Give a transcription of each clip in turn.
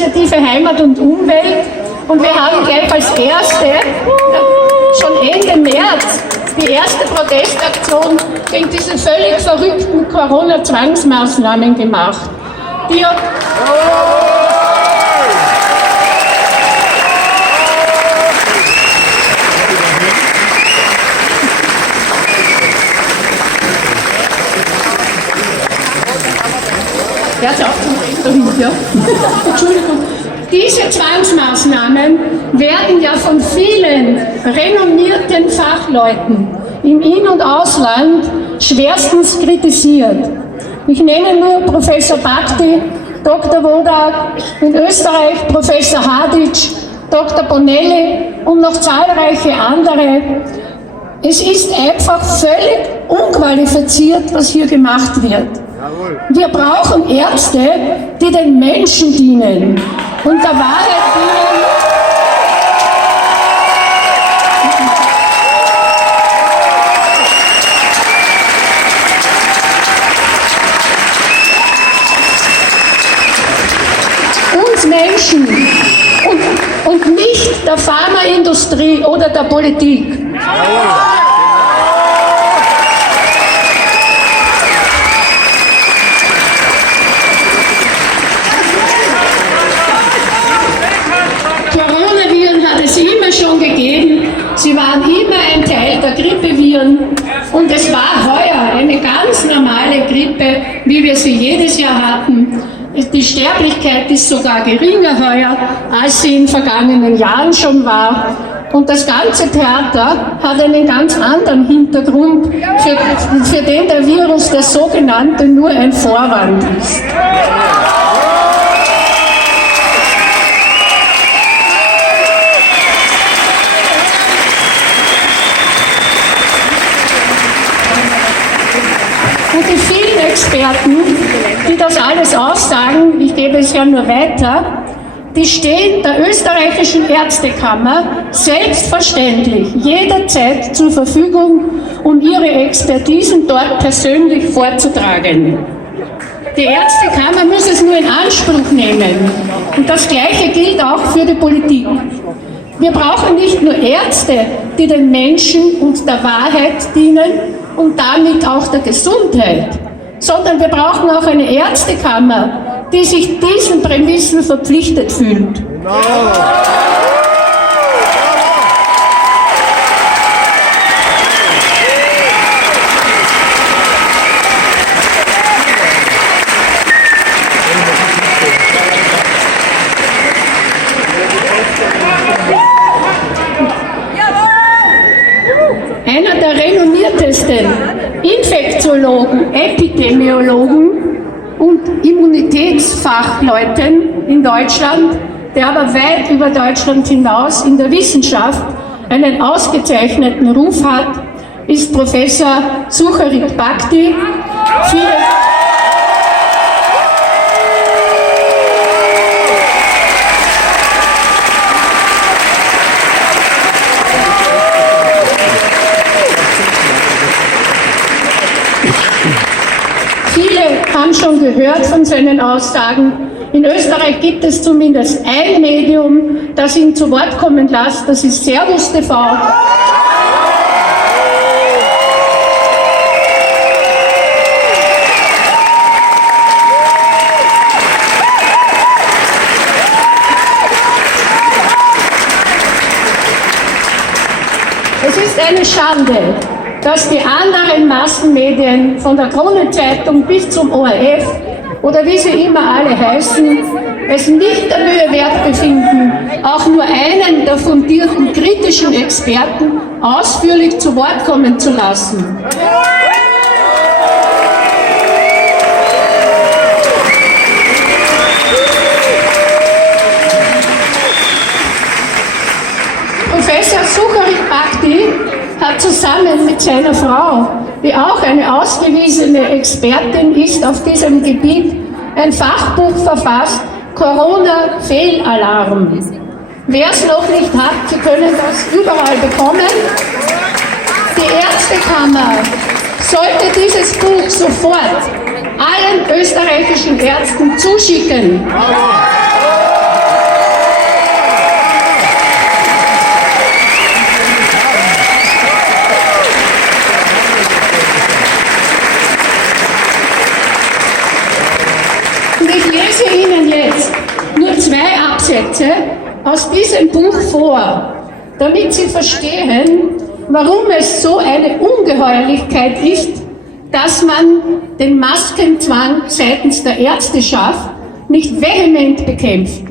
Initiative Heimat und Umwelt und wir haben gleich als erste, schon Ende März, die erste Protestaktion gegen diese völlig verrückten Corona-Zwangsmaßnahmen gemacht. Entschuldigung. Diese Zwangsmaßnahmen werden ja von vielen renommierten Fachleuten im In- und Ausland schwerstens kritisiert. Ich nenne nur Professor Bhakti, Dr. Wodak, in Österreich Professor Hadic, Dr. Bonelli und noch zahlreiche andere. Es ist einfach völlig unqualifiziert, was hier gemacht wird. Wir brauchen Ärzte, die den Menschen dienen und der Wahrheit dienen. Uns Menschen und nicht der Pharmaindustrie oder der Politik. Schon gegeben. Sie waren immer ein Teil der Grippeviren und es war heuer eine ganz normale Grippe, wie wir sie jedes Jahr hatten. Die Sterblichkeit ist sogar geringer heuer, als sie in vergangenen Jahren schon war. Und das ganze Theater hat einen ganz anderen Hintergrund, für den der Virus, der sogenannte, nur ein Vorwand ist. Und die vielen Experten, die das alles aussagen, ich gebe es ja nur weiter, die stehen der österreichischen Ärztekammer selbstverständlich jederzeit zur Verfügung, um ihre Expertisen dort persönlich vorzutragen. Die Ärztekammer muss es nur in Anspruch nehmen. Und das Gleiche gilt auch für die Politik. Wir brauchen nicht nur Ärzte, die den Menschen und der Wahrheit dienen und damit auch der Gesundheit, sondern wir brauchen auch eine Ärztekammer, die sich diesen Prämissen verpflichtet fühlt. Einer der renommiertesten Infektiologen, Epidemiologen und Immunitätsfachleuten in Deutschland, der aber weit über Deutschland hinaus in der Wissenschaft einen ausgezeichneten Ruf hat, ist Professor Sucharit Bhakti. Viele haben schon gehört von seinen Aussagen. In Österreich gibt es zumindest ein Medium, das ihn zu Wort kommen lässt, das ist Servus TV. Es ist eine Schande, dass die anderen Massenmedien von der Kronenzeitung bis zum ORF oder wie sie immer alle heißen, es nicht der Mühe wert befinden, auch nur einen der fundierten kritischen Experten ausführlich zu Wort kommen zu lassen. Professor Sucharit Bhakti hat zusammen mit seiner Frau, die auch eine ausgewiesene Expertin ist auf diesem Gebiet, ein Fachbuch verfasst, Corona-Fehlalarm. Wer es noch nicht hat, Sie können das überall bekommen. Die Ärztekammer sollte dieses Buch sofort allen österreichischen Ärzten zuschicken. Sätze aus diesem Buch vor, damit Sie verstehen, warum es so eine Ungeheuerlichkeit ist, dass man den Maskenzwang seitens der Ärzteschaft nicht vehement bekämpft.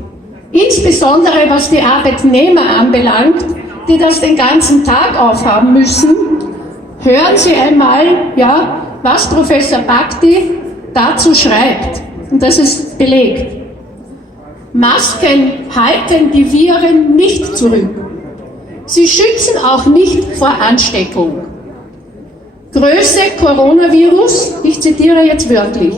Insbesondere was die Arbeitnehmer anbelangt, die das den ganzen Tag aufhaben müssen. Hören Sie einmal, ja, was Professor Bhakdi dazu schreibt. Und das ist belegt. Masken halten die Viren nicht zurück. Sie schützen auch nicht vor Ansteckung. Größe Coronavirus, ich zitiere jetzt wörtlich,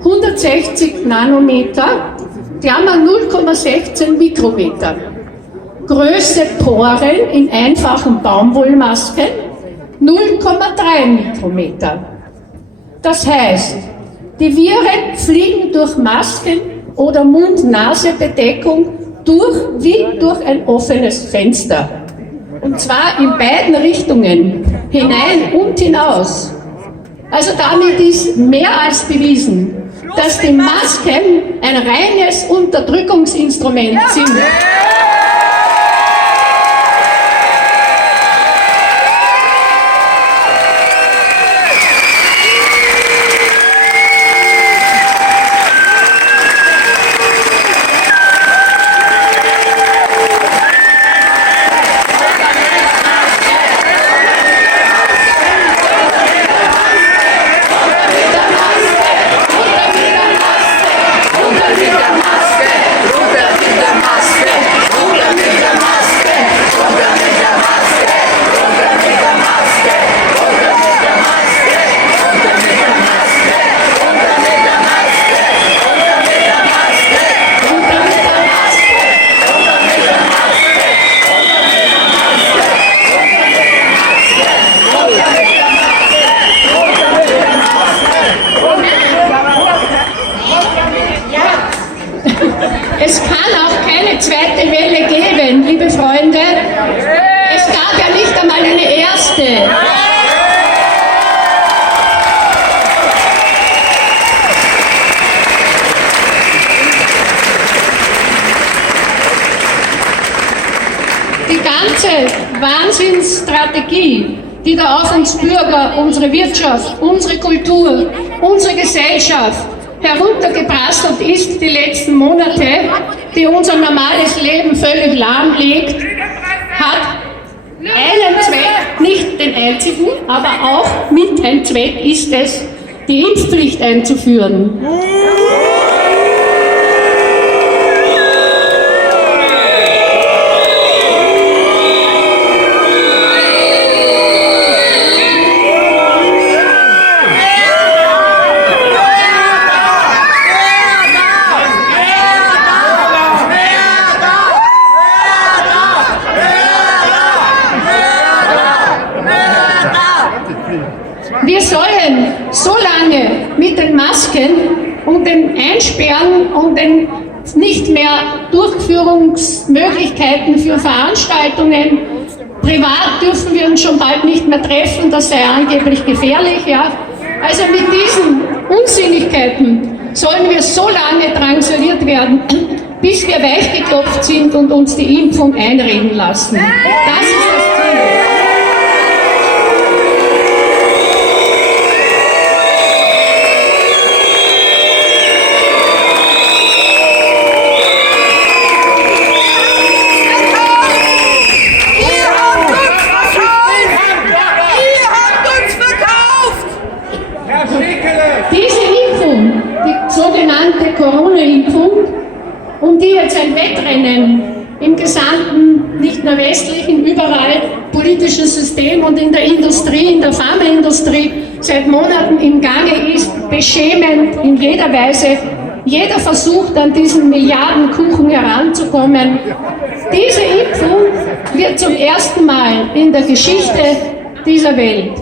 160 Nanometer, Klammer 0,16 Mikrometer. Größe Poren in einfachen Baumwollmasken 0,3 Mikrometer. Das heißt, die Viren fliegen durch Masken oder Mund-Nase-Bedeckung wie durch ein offenes Fenster. Und zwar in beiden Richtungen, hinein und hinaus. Also damit ist mehr als bewiesen, dass die Masken ein reines Unterdrückungsinstrument sind. Es kann auch keine zweite Welle geben, liebe Freunde. Es gab ja nicht einmal eine erste. Die ganze Wahnsinnsstrategie, die da auf uns Bürger, unsere Wirtschaft, unsere Kultur, unsere Gesellschaft heruntergeprasselt ist die letzten Monate, die unser normales Leben völlig lahmlegt, hat einen Zweck, nicht den einzigen, aber auch mit ein Zweck ist es, die Impfpflicht einzuführen. Wir sollen so lange mit den Masken und dem Einsperren und den nicht mehr Durchführungsmöglichkeiten für Veranstaltungen, privat dürfen wir uns schon bald nicht mehr treffen, das sei angeblich gefährlich, ja. Also mit diesen Unsinnigkeiten sollen wir so lange drangsaliert werden, bis wir weichgeklopft sind und uns die Impfung einreden lassen. Das ist das Ziel. Corona-Impfung, um die jetzt ein Wettrennen im gesamten, nicht nur westlichen, überall politischen System und in der Industrie, in der Pharmaindustrie seit Monaten im Gange ist, beschämend in jeder Weise. Jeder versucht, an diesen Milliardenkuchen heranzukommen. Diese Impfung wird zum ersten Mal in der Geschichte dieser Welt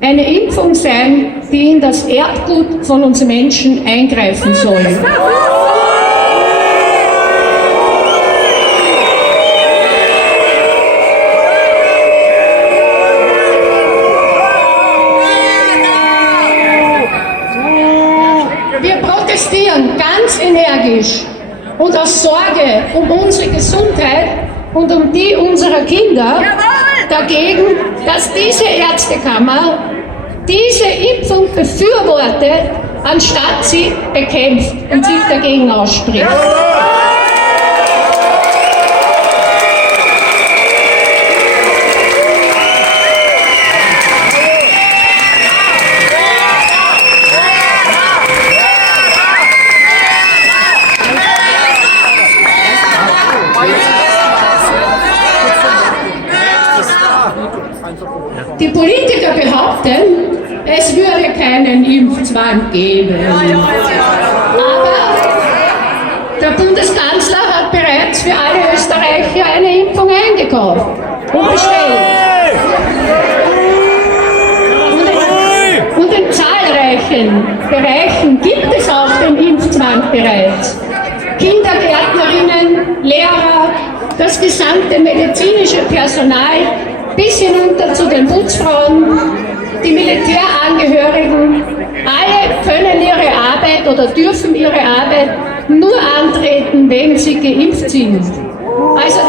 eine Impfung sein, die in das Erbgut von uns Menschen eingreifen soll. Wir protestieren ganz energisch und aus Sorge um unsere Gesundheit und um die unserer Kinder dagegen, dass diese Ärztekammer diese Impfung befürwortet, anstatt sie bekämpft und sich dagegen ausspricht. Die Politiker behaupten, es würde keinen Impfzwang geben. Aber der Bundeskanzler hat bereits für alle Österreicher eine Impfung eingekauft und bestellt. Und in zahlreichen Bereichen gibt es auch den Impfzwang bereits. Kindergärtnerinnen, Lehrer, das gesamte medizinische Personal bis hinunter zu den Putzfrauen, die Militärangehörigen, alle können ihre Arbeit oder dürfen ihre Arbeit nur antreten, wenn sie geimpft sind. Also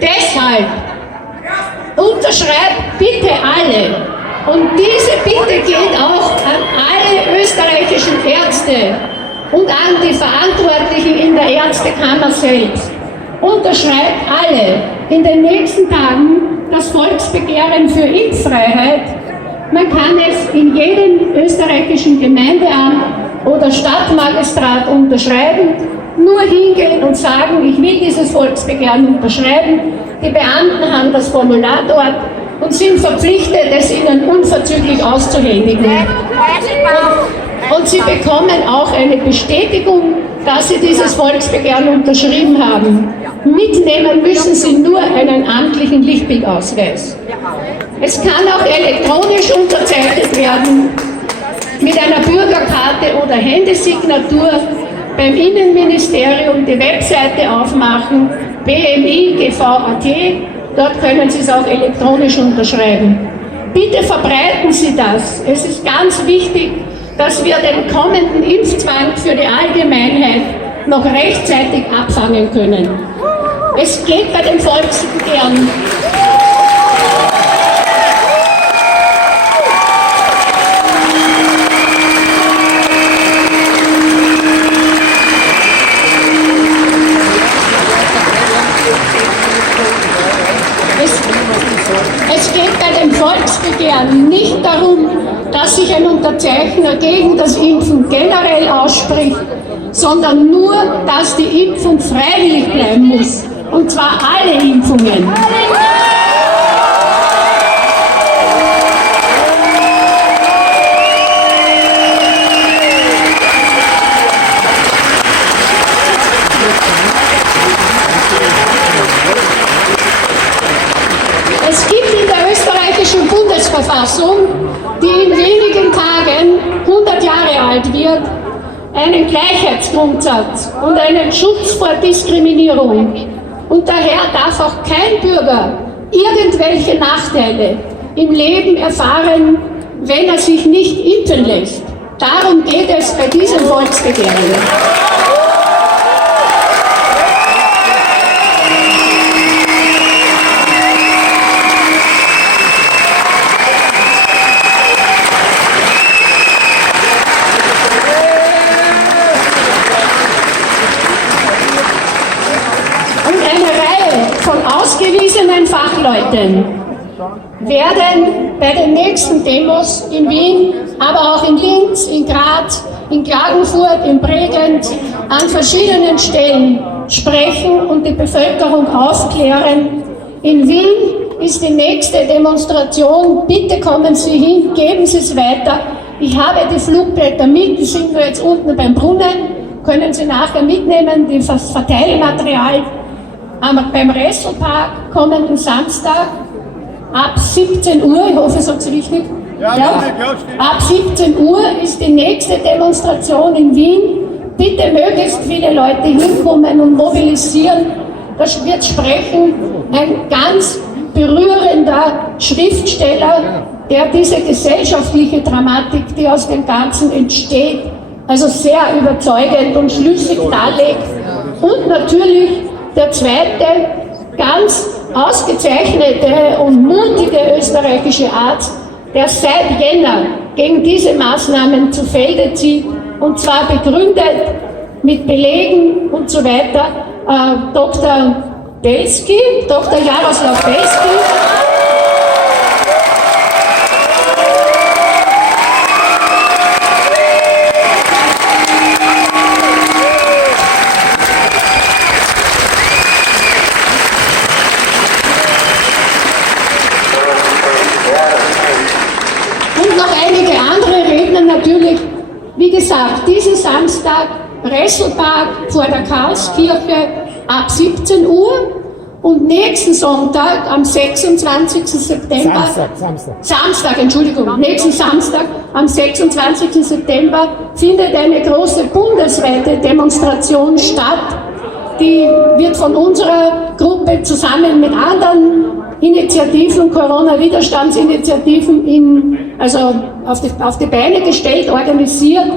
deshalb unterschreibt bitte alle. Und diese Bitte geht auch an alle österreichischen Ärzte und an die Verantwortlichen in der Ärztekammer selbst. Unterschreibt alle in den nächsten Tagen das Volksbegehren für Impffreiheit. Man kann es in jedem österreichischen Gemeindeamt oder Stadtmagistrat unterschreiben. Nur hingehen und sagen, ich will dieses Volksbegehren unterschreiben. Die Beamten haben das Formular dort und sind verpflichtet, es ihnen unverzüglich auszuhändigen. Und sie bekommen auch eine Bestätigung, dass sie dieses Volksbegehren unterschrieben haben. Mitnehmen müssen sie nur einen amtlichen Lichtbildausweis. Es kann auch elektronisch unterzeichnet werden, mit einer Bürgerkarte oder Händesignatur. Beim Innenministerium die Webseite aufmachen, bmi.gv.at, dort können Sie es auch elektronisch unterschreiben. Bitte verbreiten Sie das. Es ist ganz wichtig, dass wir den kommenden Impfzwang für die Allgemeinheit noch rechtzeitig abfangen können. Es geht bei den Volksbegehren. Es geht bei dem Volksbegehren nicht darum, dass sich ein Unterzeichner gegen das Impfen generell ausspricht, sondern nur, dass die Impfung freiwillig bleiben muss. Und zwar alle Impfungen. Es gibt in der österreichischen Bundesverfassung, die in wenigen Tagen 100 Jahre alt wird, einen Gleichheitsgrundsatz und einen Schutz vor Diskriminierung. Und daher darf auch kein Bürger irgendwelche Nachteile im Leben erfahren, wenn er sich nicht impfen lässt. Darum geht es bei diesem Volksbegehren. Ausgewiesenen Fachleuten werden bei den nächsten Demos in Wien, aber auch in Linz, in Graz, in Klagenfurt, in Bregenz, an verschiedenen Stellen sprechen und die Bevölkerung aufklären. In Wien ist die nächste Demonstration. Bitte kommen Sie hin, geben Sie es weiter. Ich habe die Flugblätter mit, die sind nur jetzt unten beim Brunnen. Können Sie nachher mitnehmen, das Verteilmaterial beim Resselpark kommenden Samstag ab 17 Uhr, ich hoffe, es ist richtig. Ja. Ab 17 Uhr ist die nächste Demonstration in Wien. Bitte möglichst viele Leute hinkommen und mobilisieren. Da wird sprechen ein ganz berührender Schriftsteller, der diese gesellschaftliche Dramatik, die aus dem Ganzen entsteht, also sehr überzeugend und schlüssig darlegt. Und natürlich der zweite, ganz ausgezeichnete und mutige österreichische Arzt, der seit Jänner gegen diese Maßnahmen zu Felde zieht, und zwar begründet mit Belegen und so weiter, Dr. Belski, Dr. Jaroslav Belski. Und noch einige andere Redner natürlich. Wie gesagt, diesen Samstag Resselpark vor der Karlskirche ab 17 Uhr und nächsten Sonntag am 26. September, nächsten Samstag am 26. September findet eine große bundesweite Demonstration statt. Die wird von unserer Gruppe zusammen mit anderen Initiativen, Corona-Widerstandsinitiativen auf die Beine gestellt, organisiert.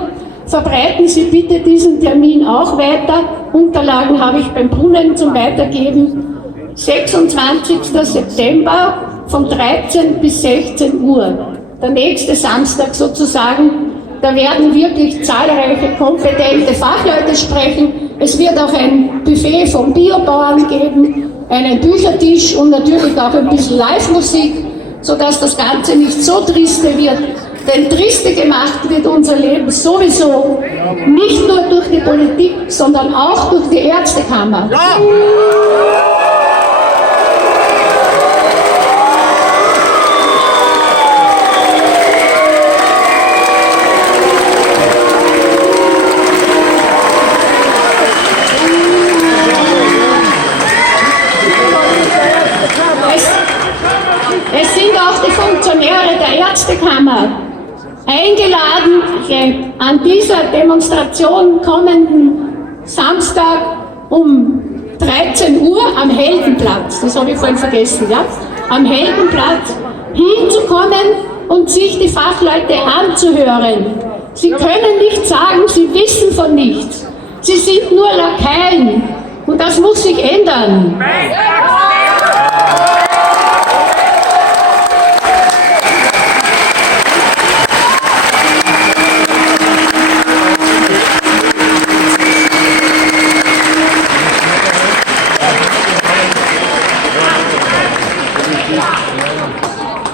Verbreiten Sie bitte diesen Termin auch weiter. Unterlagen habe ich beim Brunnen zum Weitergeben. 26. September von 13 bis 16 Uhr. Der nächste Samstag sozusagen. Da werden wirklich zahlreiche kompetente Fachleute sprechen. Es wird auch ein Buffet von Biobauern geben, einen Büchertisch und natürlich auch ein bisschen Live-Musik, sodass das Ganze nicht so triste wird. Denn triste gemacht wird unser Leben sowieso nicht nur durch die Politik, sondern auch durch die Ärztekammer. Ja. Es sind auch die Funktionäre der Ärztekammer eingeladen, an dieser Demonstration kommenden Samstag um 13 Uhr am Heldenplatz, das habe ich vorhin vergessen, ja? Am Heldenplatz hinzukommen und sich die Fachleute anzuhören. Sie können nicht sagen, sie wissen von nichts. Sie sind nur Lakaien und das muss sich ändern.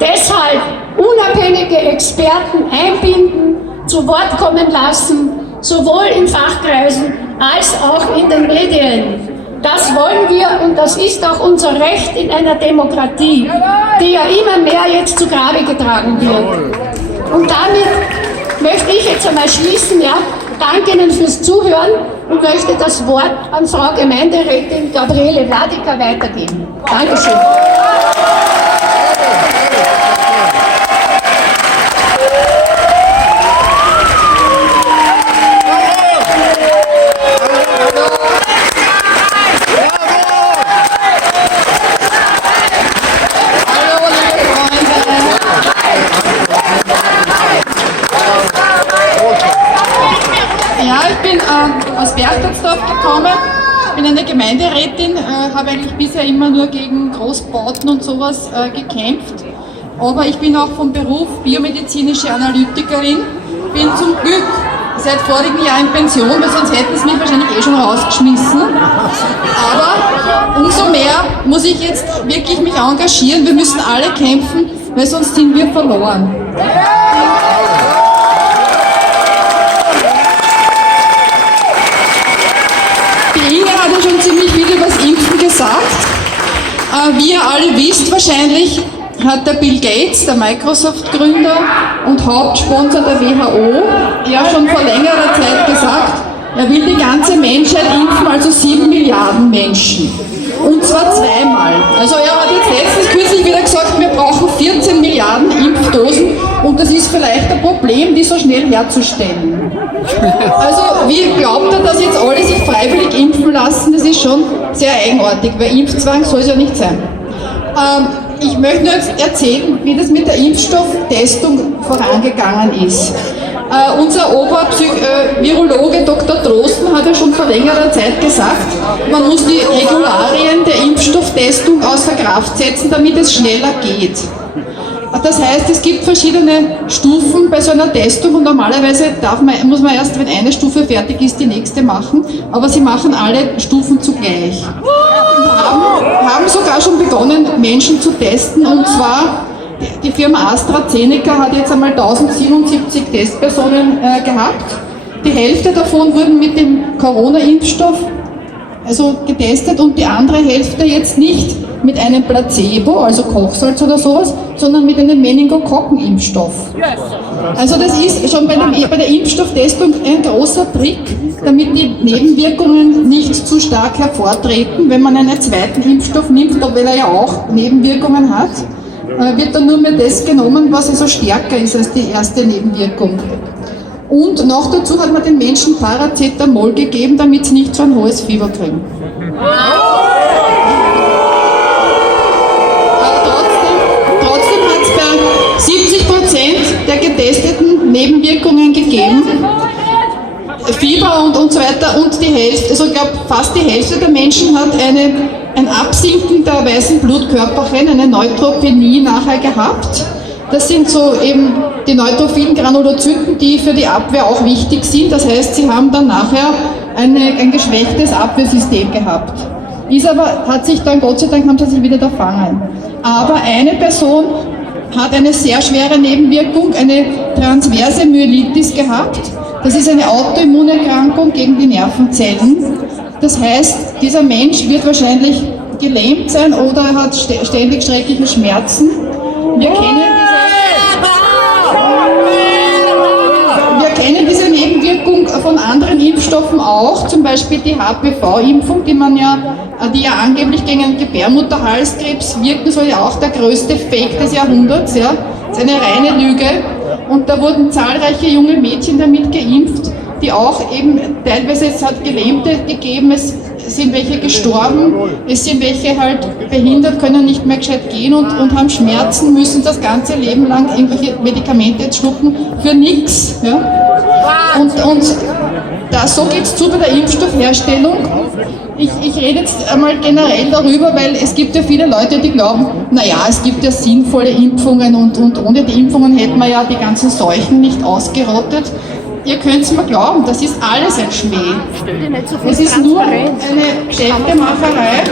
Deshalb unabhängige Experten einbinden, zu Wort kommen lassen, sowohl in Fachkreisen als auch in den Medien. Das wollen wir und das ist auch unser Recht in einer Demokratie, die ja immer mehr jetzt zu Grabe getragen wird. Und damit möchte ich jetzt einmal schließen, ja. Danke Ihnen fürs Zuhören und möchte das Wort an Frau Gemeinderätin Gabriele Wladika weitergeben. Dankeschön. Aus Berchtesgaden gekommen, bin eine Gemeinderätin, habe eigentlich bisher immer nur gegen Großbauten und sowas gekämpft, aber ich bin auch vom Beruf biomedizinische Analytikerin, bin zum Glück seit vorigen Jahr in Pension, weil sonst hätten sie mich wahrscheinlich schon rausgeschmissen, aber umso mehr muss ich jetzt wirklich mich engagieren, wir müssen alle kämpfen, weil sonst sind wir verloren. Die Inge hat ja schon ziemlich viel über das Impfen gesagt. Wie ihr alle wisst wahrscheinlich, hat der Bill Gates, der Microsoft-Gründer und Hauptsponsor der WHO, ja schon vor längerer Zeit gesagt, er will die ganze Menschheit impfen, also 7 Milliarden Menschen. Und zwar zweimal. Also er hat jetzt letztens kürzlich wieder gesagt, wir brauchen 14 Milliarden Impfdosen und das ist vielleicht ein Problem, die so schnell herzustellen. Also wie glaubt er, dass jetzt alle sich freiwillig impfen lassen? Das ist schon sehr eigenartig, weil Impfzwang soll es ja nicht sein. Ich möchte nur jetzt erzählen, wie das mit der Impfstofftestung vorangegangen ist. Unser Obervirologe Dr. Drosten hat ja schon vor längerer Zeit gesagt, man muss die Regularien der Impfstofftestung außer Kraft setzen, damit es schneller geht. Das heißt, es gibt verschiedene Stufen bei so einer Testung und normalerweise muss man erst, wenn eine Stufe fertig ist, die nächste machen, aber sie machen alle Stufen zugleich. Und haben sogar schon begonnen, Menschen zu testen, und zwar die Firma AstraZeneca hat jetzt einmal 1077 Testpersonen gehabt. Die Hälfte davon wurden mit dem Corona-Impfstoff getestet und die andere Hälfte jetzt nicht mit einem Placebo, also Kochsalz oder sowas, sondern mit einem Meningokokken-Impfstoff. Also das ist schon bei der Impfstofftestung ein großer Trick, damit die Nebenwirkungen nicht zu stark hervortreten. Wenn man einen zweiten Impfstoff nimmt, obwohl er ja auch Nebenwirkungen hat, wird dann nur mehr das genommen, was also stärker ist als die erste Nebenwirkung. Und noch dazu hat man den Menschen Paracetamol gegeben, damit sie nicht so ein hohes Fieber kriegen. Trotzdem hat es bei 70% der Getesteten Nebenwirkungen gegeben. Fieber und so weiter, und die Hälfte, also ich glaube fast die Hälfte der Menschen hat ein Absinken der weißen Blutkörperchen, eine Neutropenie nachher gehabt. Das sind so eben die neutrophilen Granulozyten, die für die Abwehr auch wichtig sind. Das heißt, sie haben dann nachher ein geschwächtes Abwehrsystem gehabt. Hat sich dann, Gott sei Dank, haben sie sich wieder erfangen. Aber eine Person hat eine sehr schwere Nebenwirkung, eine transverse Myelitis gehabt. Das ist eine Autoimmunerkrankung gegen die Nervenzellen. Das heißt, dieser Mensch wird wahrscheinlich gelähmt sein oder hat ständig schreckliche Schmerzen. Wir kennen diese Nebenwirkung von anderen Impfstoffen auch, zum Beispiel die HPV-Impfung, die ja angeblich gegen einen Gebärmutterhalskrebs wirken soll, ja auch der größte Fake des Jahrhunderts. Ja. Das ist eine reine Lüge. Und da wurden zahlreiche junge Mädchen damit geimpft, die auch eben teilweise, es hat Gelähmte gegeben, es sind welche gestorben, es sind welche halt behindert, können nicht mehr gescheit gehen und haben Schmerzen, müssen das ganze Leben lang irgendwelche Medikamente jetzt schlucken für nichts. Ja? Und so geht es zu bei der Impfstoffherstellung. Ich rede jetzt einmal generell darüber, weil es gibt ja viele Leute, die glauben, naja, es gibt ja sinnvolle Impfungen und ohne die Impfungen hätten wir ja die ganzen Seuchen nicht ausgerottet. Ihr könnt es mir glauben, das ist alles ein Schmäh. Es ist nur eine Ständemacherei.